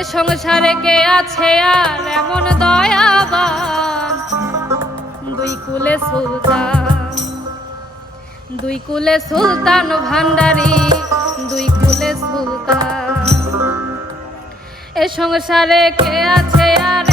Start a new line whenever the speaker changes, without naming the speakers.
এ সংসারে কে আছে আর এমন দয়াবান দুই কুলে সুলতান দুই কুলে সুলতান ভান্ডারি দুই কুলে সুলতান এ সংসারে কে আছে আর